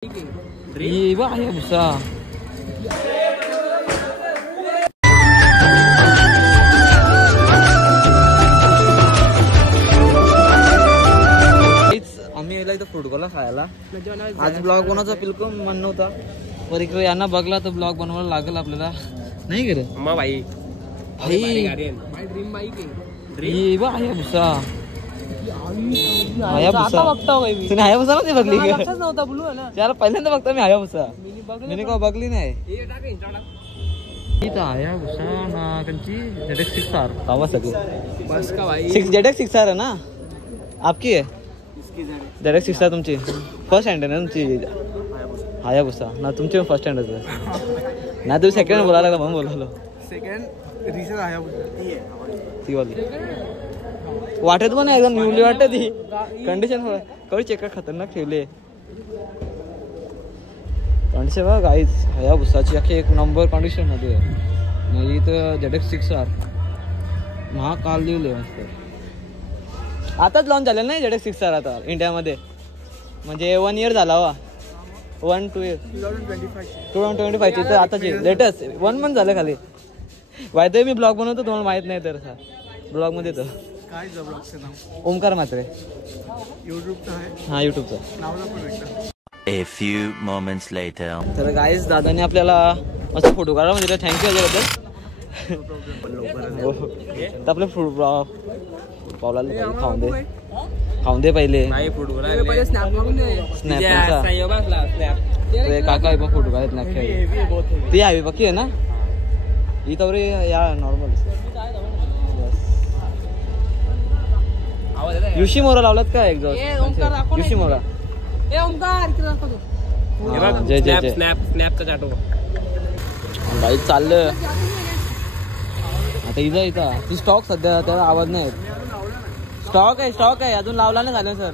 Iba ya bisa. आम्ही गेला इथं फुटबॉल खायला. आज ब्लॉग बनवायचा बिलकुल मन नव्हता, पर इकडे यांना बघला तर ब्लॉग बनवायला लागेल आपल्याला. नाही गेले भाई ड्रीम बाईक आहे. इबा या भुसा हायाबुसा तुम्ही हायाबुसा नव्हती बघली? नव्हता बोलू ना त्याला पहिल्यांदा बघता मी हायाबुसा. मी का बघली नाही. इथं हायाबुसा ना त्यांची ZX6R कावासाकी बस का भाई. ZX6R है ना आपकी है? ZX6R तुमची फर्स्ट हँड आहे ना तुमची हायाबुसा ना? तुमची फर्स्ट हँड आहे ना? तुम्ही सेकंड बोलायला लागला म्हणून बोलालो. सेकंड रिसेल हायाबुसा ती वाली वाटत पण एकदम न्यूली वाटत. ती कंडिशन कधी चेक खतरनाक ठेवले कंडिशन बघा गाईज. हायाबुसाची अख्खी एक नंबर कंडिशन मध्ये आहे. इथं ZX6R महाकाल लिवले मस्त. आताच लॉन्च झालेलं नाही ZX6R आता इंडियामध्ये, म्हणजे 1 year झाला वा. 1-2 years 2025 तर आताची लेटेस्ट 1 month झालं खाली. वायदे मी ब्लॉग बनवतो तुम्हाला माहित नाही तर ब्लॉग मध्ये तर काय ब्लॉगचं नाव ओमकार मात्रे युट्यूबचा आहे. हा युट्यूबचा नावला पण भेटतं. A few moments later. तर गाईज दादाने आपल्याला मस्त फोटो काढला म्हणजे थँक्यू त्याच्याबद्दल. आपले पावला खाऊन दे पहिले काका फोटो काढत नाही. ती हवी पक्की आहे ना ही तवरी या नॉर्मल. युशी मोरा लावलात का एक दिवस? युशी मोरा जय जय जय स्नॅपचा चाटो बाई चाललं आता. इथं ती स्टॉक सध्या त्याला आवाज नाही. स्टॉक आहे अजून लावला नाही झालं सर.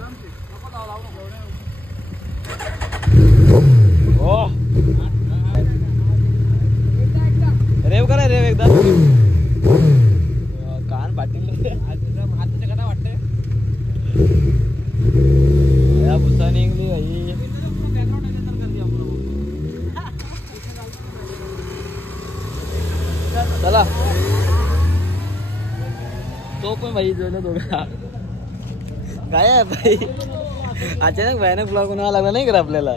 हो रेव करा रेव एकदा कान पाटील हाताच्या कटा वाटतंय या भुसा निघली भाई. चला तो पण भाई जोडलं दोघा काय आहे भाई. अचानक भयानक ब्लॉग बनवायला लागला नाही का आपल्याला.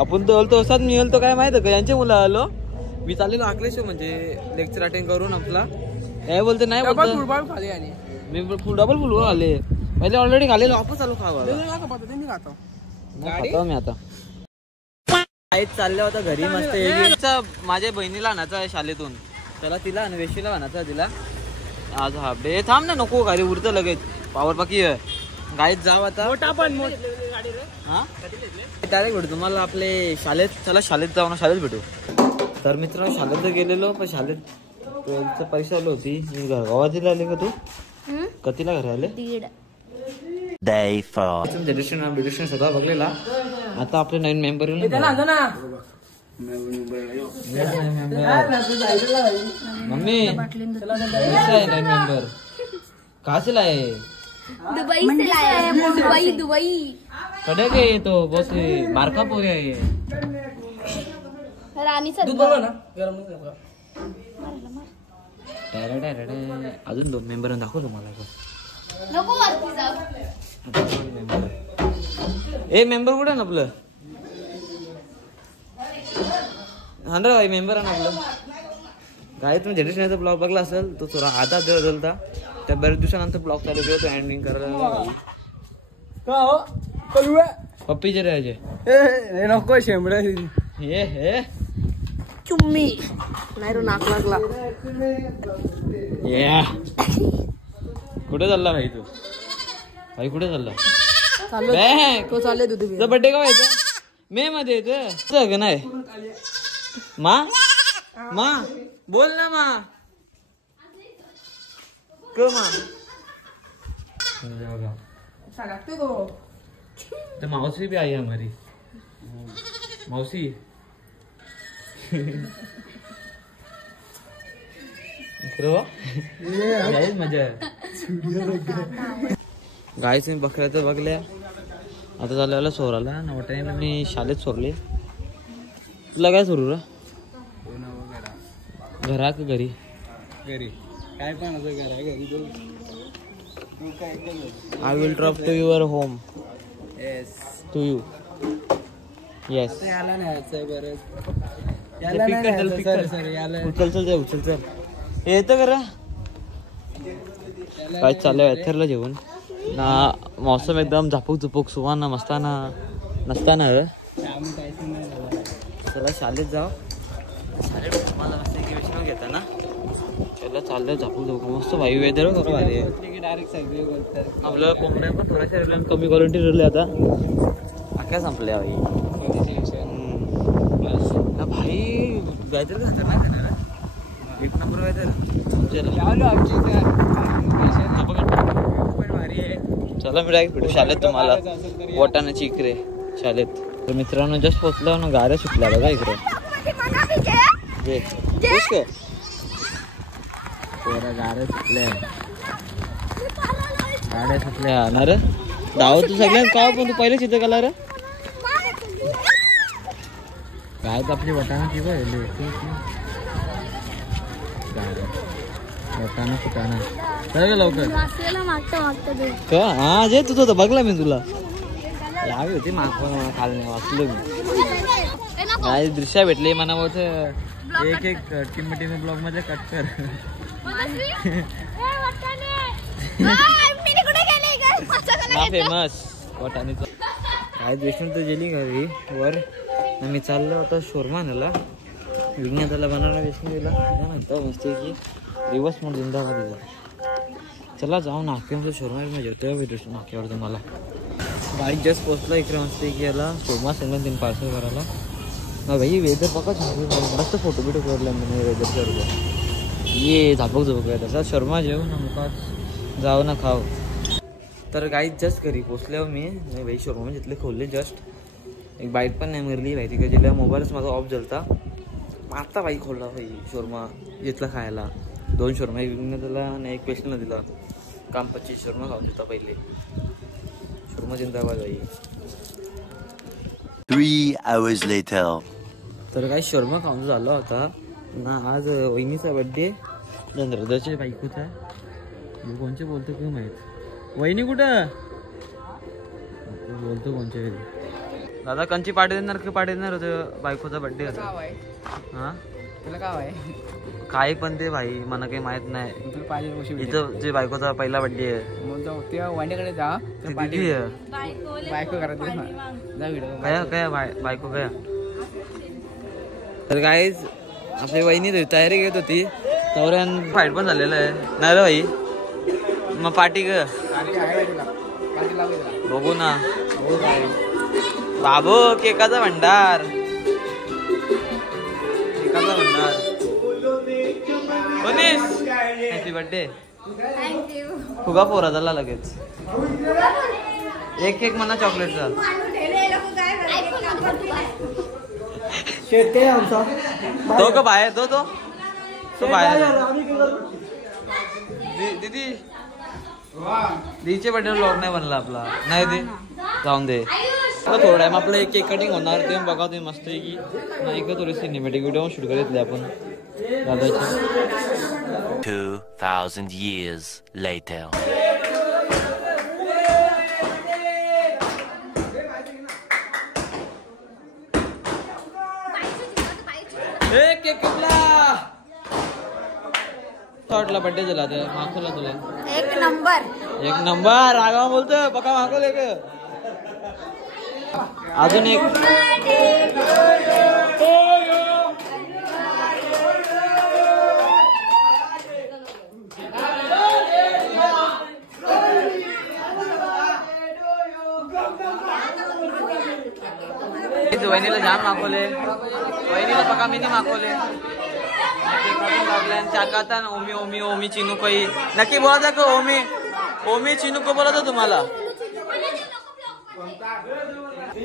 आपण तो बोलतो असाच मी बोलतो काय माहिती का यांचे मुलं आलो. मी चाललेलो अकलेश्वर म्हणजे लेक्चर अटेंड करून आपला काय बोलतो नाही बोलतो खाली आले. मी डबल फुल आले पहिले ऑलरेडी खालेलो वापस आलो खावा. खातो मी आता चालले होता घरी मस्त. माझ्या बहिणीला आणायचा आहे शाळेतून, त्याला तिला वेशीला आणायचा तिला आज हाफ डे. थांब ना नको घरी उरतं लगेच पावर बाकी गाडीत जाव आता. हा डायरेक्ट भेटू तुम्हाला आपले शाळेत. चला शाळेत जाऊ ना, शाळेत भेटू. तर मित्र शाळेत जर पण शाळेत 12th परीक्षा आली होती. मी गावातील आले का तू कधीला घरी आले? Day 4. डिरेक्शन सगळा बघलेला. आता आपले नवीन मेंबर मम्मी नवीन मेंबर कहाँ से लाए? दुबई से लाया है. दुबई कड़े गए तो बहुत मार्का हो गया ये राणी अजून 2 मेंबर दाखव तुम्हाला. ए मेंबर कुठे ना आपलं? हा ना भाई मेंबर आहे ना आपलं. काय तुम्ही जनरेशनचा ब्लॉग बघला असेल तो थोडा आता बदलता. त्या बऱ्याच दिवसानंतर ब्लॉग चालू केला तो एंडिंग करायला. पप्पी जे राहायचे नको शेंबड्या हे चुम्मी नाही रो नाक लागला. कुठे चालला भाई तू? भाई कुठे चालला? चालले तुझा बर्थडे का व्हायचा? मे मध्ये येत नाही. मा बोल ना मा तो मौसी भी आई है हमारी मौसी. मजा गायच मी बकऱ्या तर बघल्या आता झालेला सोराला नवट्याने मी शाळेत सोडले. तुला काय सोडू रा? घरा का घरी? घरी काय पण असं घरा घरी I will drop to your home. Yes to you. Yes. याला न्यायचंय बरं. उचल चल जाऊ उचल चल. येतं करा काय चाललंय एथरला जेवण ना. मौसम एकदम झापूक झुपूक सुवाना मस्ताना नसताना. चला शाळेत जाऊ. शाळेत मला मस्त एक विश्वास घेता ना. चला चाललंय झापूक झुपूक मस्त भाई वेदर खरं भारी आहे. डायरेक्ट सगळे बोलतात. आपलं कोंबड्या पण थोड्याशा राहिल्या कमी क्वालिटी राहिले आता. काय संपल्या भाई. भाई गायतर का खतरनाक आहे ना. एक नंबर गायतर. चला मी डायरेक्ट भेटू शाळेत तुम्हाला. वाटाण्याची इकडे शाळेत. तर मित्रांनो जस्ट पोचलो ना. गाड्या सुटल्या बघा इकडे. गाड्या सुटल्या. गाड्या सुटल्या ना रे. धाव तू सगळ्यात का पण तू पहिले चित्र कला रे. काय तर आपली वटाणाची वटाणा फुटाणा सगळं लवकर. हा जे तुझं होतं बघला मी तुला. यावी होती माग खाल वाचलो मी. काय दृश्य भेटले मला बोलत. एक एक टिंब ब्लॉग मध्ये कट कर. फेमस वटाणीचं काय विष्णू तर गेली घरी वर. मी चाललो होता शोरमा आणायला. विज्ञानाला बनवला विष्णू दिला म्हणतो मस्त की दिवस म्हणून जिंदाबाद दिला. चला जाऊ नाक्यामध्ये शोरमा मी जेवतो भेटू नाक्यावर तुम्हाला. बाईक जस्ट पोचला इकडे मस्त की याला शोरमा सांगून 3 पार्सल करायला. हा भाई वेदर बघा मस्त फोटो बिटो करला मी वेदर सर्व. ये झापक झोपक आहे तसा. शोरमा जेव ना मुखात जाऊ ना खाऊ. तर गाईत जस्ट घरी पोचल्यावर मी भाई शोरमा जिथले खोलले जस्ट. एक बाईट पण नाही मिरली भाई तिकडे जिल्हा. मोबाईलच माझा ऑफ झालता. आता बाई खोलला भाई शोरमा घेतला खायला. 2 शोरमा एक विकण्यात दिला आणि एक पेशंटला दिला. काम 25 शोरमा खाऊन देता पहिले. शोरमा जिंदाबाद भाई. 3 hours later. तर काही शोरमा खाऊन झाला होता ना. आज वहिनीचा बड्डे. धनराजाच्या बायकोचा. कोणचे बोलतो किंवा माहीत. वहिनी कुठं बोलतो कोणच्या घरी. दादा कंची पाठी देणार की पाठी देणार होतं. बायकोचा बड्डे होता. हा तुला काय काय पण ते भाई मला काही माहित नाही. इथं जे बायकोचा पहिला बड्डे आहे तेव्हा वांड्याकडे जा. बायको करत कया कया बायको कया. तर गाईज आपली वहिनी तयारी घेत होती. तवऱ्यान फाईट पण झालेलं आहे नाही रे भाई. मग पार्टी ग बघू ना. बाबू केकाचा भंडार. केकाचा भंडार. Happy birthday. फुगा पोरा झाला लगेच. एक एक म्हणा चॉकलेटचा. तो का बाहेर तो बाहेर. दीदी दीचे बर्थडे व्लॉग नाही बनला आपला. नाही दे जाऊन दे. थोडा टाइम आपलं एक केक कटिंग होणार. ते बघा तुम्ही मस्त आहे की नाही का. थोडी सिनेमॅटिक व्हिडिओ शूट करीतले आपण दादाची. 2000 years later. केक कपला थॉटला बड्डे झाला तर मागवला तुला. एक नंबर रागाव बोलतोय पक्का मागवले का. अजून एक. वहिनीला जाम मागवले. वहिनीला पक्का मी मागवले. चाकाता ओमी ओमी ओमी चिनू पै नक्की बोलायचं का. ओमी ओमी चिनू को बोलायचं तुम्हाला.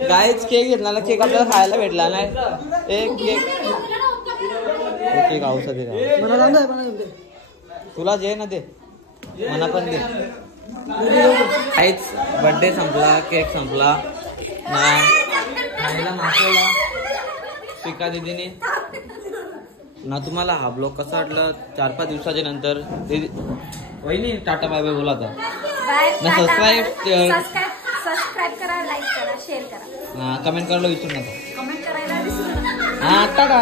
गाईच केक घेतला ना. केक आपल्याला खायला भेटला नाही. एक केक औषध तुला जे ना दे मला पण दे. काहीच बर्थडे संपला. केक संपला. खायला मागवला पिका दिदीने ना. तुम्हाला हा ब्लॉग कसा वाटला 4-5 दिवसाच्या नंतर वहिनी टाटा बाय बाय बोला आता ना. सबस्क्राईब करा, लाईक करा, शेअर करा, कमेंट करायला विसरू नका. कमेंट करायला विसरू नका. हा टाटा.